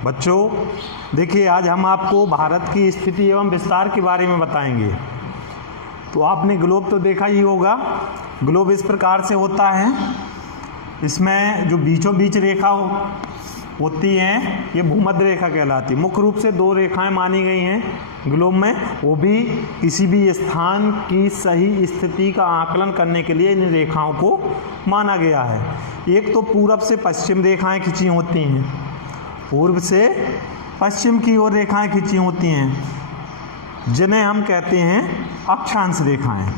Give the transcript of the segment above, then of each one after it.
बच्चों देखिए, आज हम आपको भारत की स्थिति एवं विस्तार के बारे में बताएंगे। तो आपने ग्लोब तो देखा ही होगा। ग्लोब इस प्रकार से होता है, इसमें जो बीचों बीच रेखा होती है ये भूमध्य रेखा कहलाती है। मुख्य रूप से दो रेखाएं मानी गई हैं ग्लोब में, वो भी किसी भी स्थान की सही स्थिति का आकलन करने के लिए इन रेखाओं को माना गया है। एक तो पूरब से पश्चिम रेखाएं खिंची होती हैं, पूर्व से पश्चिम की ओर रेखाएं खिंची होती हैं, जिन्हें हम कहते हैं अक्षांश रेखाएं।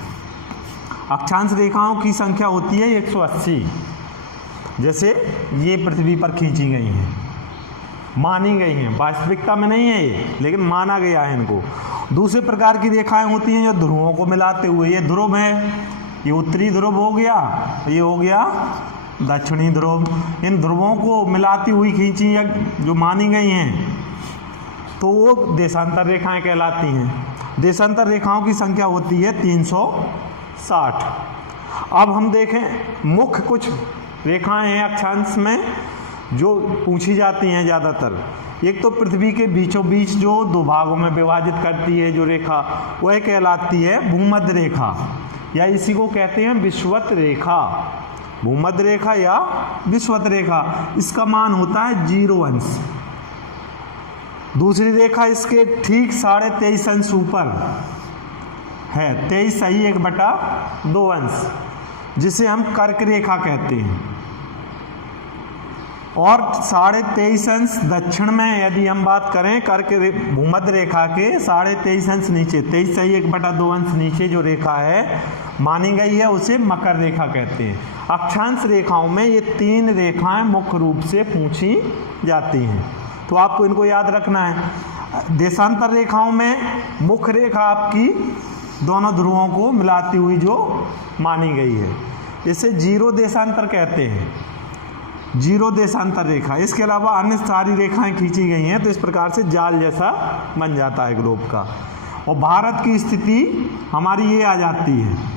अक्षांश रेखाओं की संख्या होती है 180, जैसे ये पृथ्वी पर खींची गई हैं, मानी गई हैं। वास्तविकता में नहीं है ये, लेकिन माना गया है इनको। दूसरे प्रकार की रेखाएं होती हैं जो ध्रुवों को मिलाते हुए, ये ध्रुव है, ये उत्तरी ध्रुव हो गया, ये हो गया दक्षिणी ध्रुव। इन ध्रुवों को मिलाती हुई खींची जो मानी गई हैं तो वो देशांतर रेखाएं कहलाती हैं। देशांतर रेखाओं की संख्या होती है 360। अब हम देखें मुख्य कुछ रेखाएं हैं अक्षांश में जो पूछी जाती हैं ज़्यादातर। एक तो पृथ्वी के बीचों बीच जो दो भागों में विभाजित करती है जो रेखा, वह कहलाती है भूमध्य रेखा, या इसी को कहते हैं विषुवत रेखा। भूमध्य रेखा या विषुवत रेखा, इसका मान होता है 0 अंश। दूसरी रेखा इसके ठीक 23.5 अंश ऊपर है, 23 सही 1/2 अंश, जिसे हम कर्क रेखा कहते हैं। और 23.5 अंश दक्षिण में यदि हम बात करें कर्क भूमध्य रेखा के 23.5 अंश नीचे, 23 सही 1/2 अंश नीचे जो रेखा है मानी गई है, उसे मकर रेखा कहते हैं। अक्षांश रेखाओं में ये 3 रेखाएं मुख्य रूप से पूछी जाती हैं, तो आपको इनको याद रखना है। देशांतर रेखाओं में मुख्य रेखा आपकी दोनों ध्रुवों को मिलाती हुई जो मानी गई है, इसे 0 देशांतर कहते हैं, 0 देशांतर रेखा। इसके अलावा अन्य सारी रेखाएं खींची गई हैं, तो इस प्रकार से जाल जैसा बन जाता है ग्लोब का। और भारत की स्थिति हमारी ये आ जाती है,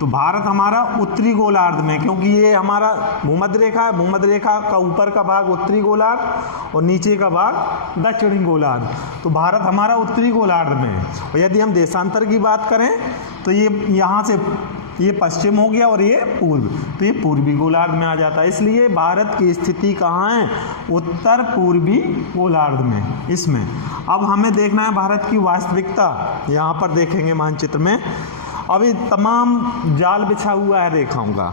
तो भारत हमारा उत्तरी गोलार्ध में, क्योंकि ये हमारा भूमध्य रेखा है, भूमध्य रेखा का ऊपर का भाग उत्तरी गोलार्ध और नीचे का भाग दक्षिणी गोलार्ध, तो भारत हमारा उत्तरी गोलार्ध में है। और यदि हम देशांतर की बात करें तो ये यहाँ से ये पश्चिम हो गया और ये पूर्व, तो ये पूर्वी गोलार्ध में आ जाता है। इसलिए भारत की स्थिति कहाँ है? उत्तर पूर्वी गोलार्ध में। इसमें अब हमें देखना है भारत की वास्तविकता, यहाँ पर देखेंगे मानचित्र में। अभी तमाम जाल बिछा हुआ है रेखाओं का,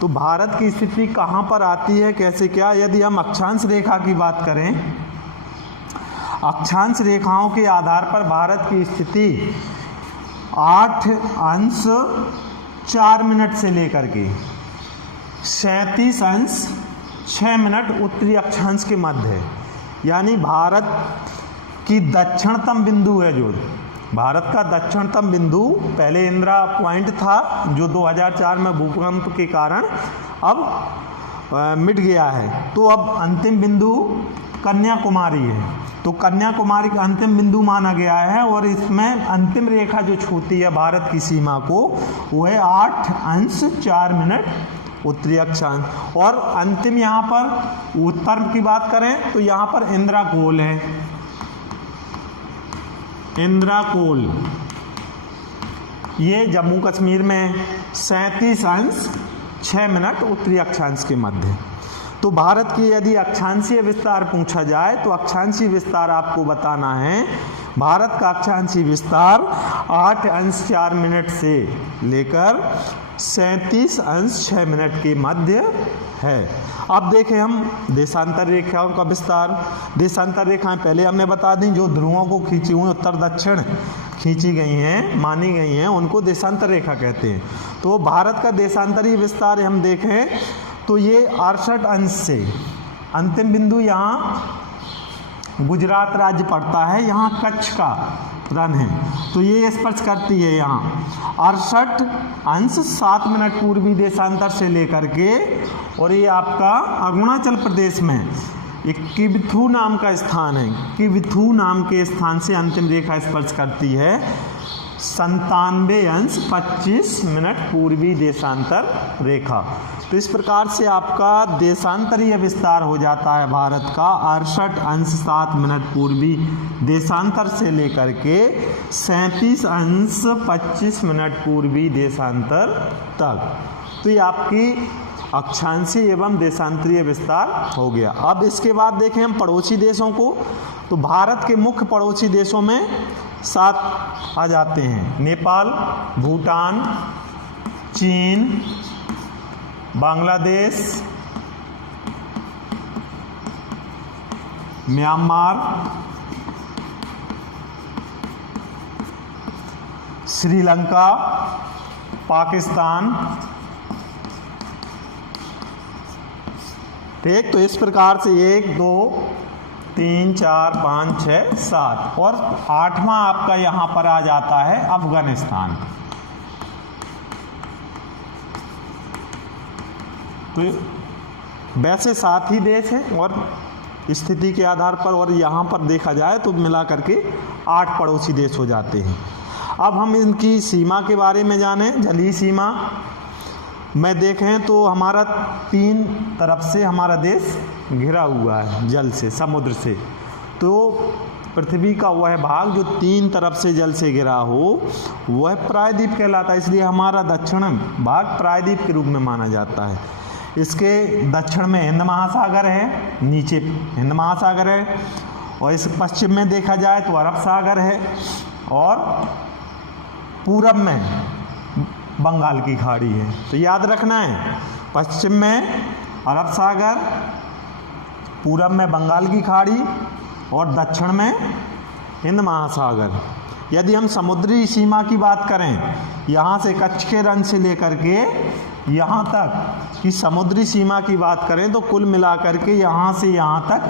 तो भारत की स्थिति कहाँ पर आती है, कैसे क्या? यदि हम अक्षांश रेखा की बात करें, अक्षांश रेखाओं के आधार पर भारत की स्थिति 8 अंश 4 मिनट से लेकर के 37 अंश 6 मिनट उत्तरी अक्षांश के मध्य है। यानी भारत की दक्षिणतम बिंदु है, जो भारत का दक्षिणतम बिंदु पहले इंदिरा पॉइंट था, जो 2004 में भूकंप के कारण अब मिट गया है। तो अब अंतिम बिंदु कन्याकुमारी है, तो कन्याकुमारी का अंतिम बिंदु माना गया है। और इसमें अंतिम रेखा जो छूती है भारत की सीमा को, वो है 8 अंश 4 मिनट उत्तरी अक्षांश। और अंतिम यहाँ पर उत्तर की बात करें तो यहाँ पर इंदिरा कोल है, इंदिरा कोल, ये जम्मू कश्मीर में 37 अंश 6 मिनट उत्तरी अक्षांश के मध्य। तो भारत की यदि अक्षांशीय विस्तार पूछा जाए तो अक्षांशीय विस्तार आपको बताना है। भारत का अक्षांशीय विस्तार 8 अंश 4 मिनट से लेकर 37 अंश 6 मिनट के मध्य है। अब देखें हम देशांतर रेखाओं का विस्तार। देशांतर रेखाएं पहले हमने बता दी, जो ध्रुवों को खींची हुई उत्तर दक्षिण खींची गई हैं, मानी गई हैं, उनको देशांतर रेखा कहते हैं। तो भारत का देशांतरीय विस्तार हम देखें तो ये 68 अंश से, अंतिम बिंदु यहाँ गुजरात राज्य पड़ता है, यहाँ कच्छ का रन है, तो ये स्पर्श करती है यहाँ 68 अंश 7 मिनट पूर्वी देशांतर से लेकर के, और ये आपका अरुणाचल प्रदेश में एक किबिथू नाम का स्थान है, किबिथू नाम के स्थान से अंतिम रेखा स्पर्श करती है 97 अंश 25 मिनट पूर्वी देशांतर रेखा। तो इस प्रकार से आपका देशांतरीय विस्तार हो जाता है भारत का 68 अंश 7 मिनट पूर्वी देशांतर से लेकर के 37 अंश 25 मिनट पूर्वी देशांतर तक। तो ये आपकी अक्षांशीय एवं देशांतरीय विस्तार हो गया। अब इसके बाद देखें हम पड़ोसी देशों को। तो भारत के मुख्य पड़ोसी देशों में 7 आ जाते हैं: नेपाल, भूटान, चीन, बांग्लादेश, म्यांमार, श्रीलंका, पाकिस्तान। ठीक, तो इस प्रकार से 1 2 3 4 5 6 7 और 8वां आपका यहां पर आ जाता है अफगानिस्तान। तो वैसे 7 ही देश हैं और स्थिति के आधार पर और यहाँ पर देखा जाए तो मिला करके 8 पड़ोसी देश हो जाते हैं। अब हम इनकी सीमा के बारे में जानें। जलीय सीमा में देखें तो हमारा 3 तरफ से हमारा देश घिरा हुआ है जल से, समुद्र से। तो पृथ्वी का वह भाग जो 3 तरफ से जल से घिरा हो वह प्रायद्वीप कहलाता है। इसलिए हमारा दक्षिण भाग प्रायद्वीप के रूप में माना जाता है। इसके दक्षिण में हिंद महासागर है, नीचे हिंद महासागर है, और इस पश्चिम में देखा जाए तो अरब सागर है, और पूरब में बंगाल की खाड़ी है। तो याद रखना है, पश्चिम में अरब सागर, पूरब में बंगाल की खाड़ी और दक्षिण में हिंद महासागर। यदि हम समुद्री सीमा की बात करें, यहाँ से कच्छ के रण से लेकर के यहाँ तक की समुद्री सीमा की बात करें तो कुल मिलाकर के यहाँ से यहाँ तक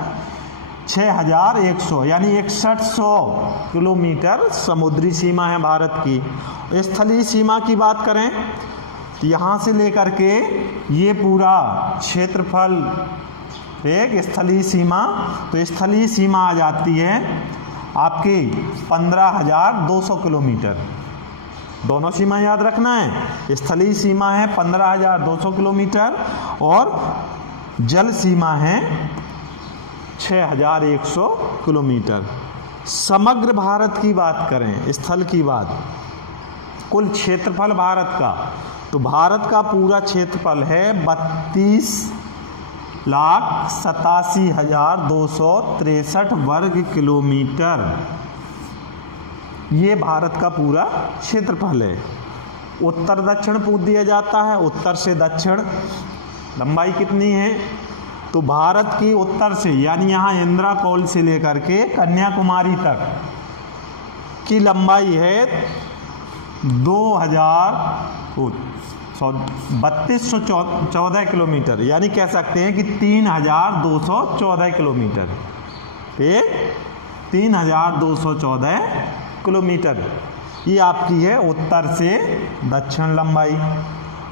6100 यानी 6100 किलोमीटर समुद्री सीमा है भारत की। स्थलीय सीमा की बात करें तो यहाँ से लेकर के ये पूरा क्षेत्रफल एक स्थलीय सीमा, तो स्थलीय सीमा आ जाती है आपकी 15,200 किलोमीटर। दोनों सीमा याद रखना है, स्थलीय सीमा है 15,200 किलोमीटर और जल सीमा है 6100 किलोमीटर। समग्र भारत की बात करें, स्थल की बात, कुल क्षेत्रफल भारत का, तो भारत का पूरा क्षेत्रफल है 32,87,263 वर्ग किलोमीटर। ये भारत का पूरा क्षेत्रफल है। उत्तर दक्षिण पूछ दिया जाता है, उत्तर से दक्षिण लंबाई कितनी है? तो भारत की उत्तर से यानी यहाँ इंदिरा कौल से लेकर के कन्याकुमारी तक की लंबाई है 3214 किलोमीटर, यानी कह सकते हैं कि 3214 किलोमीटर। ठीक, 3214 किलोमीटर ये आपकी है उत्तर से दक्षिण लंबाई।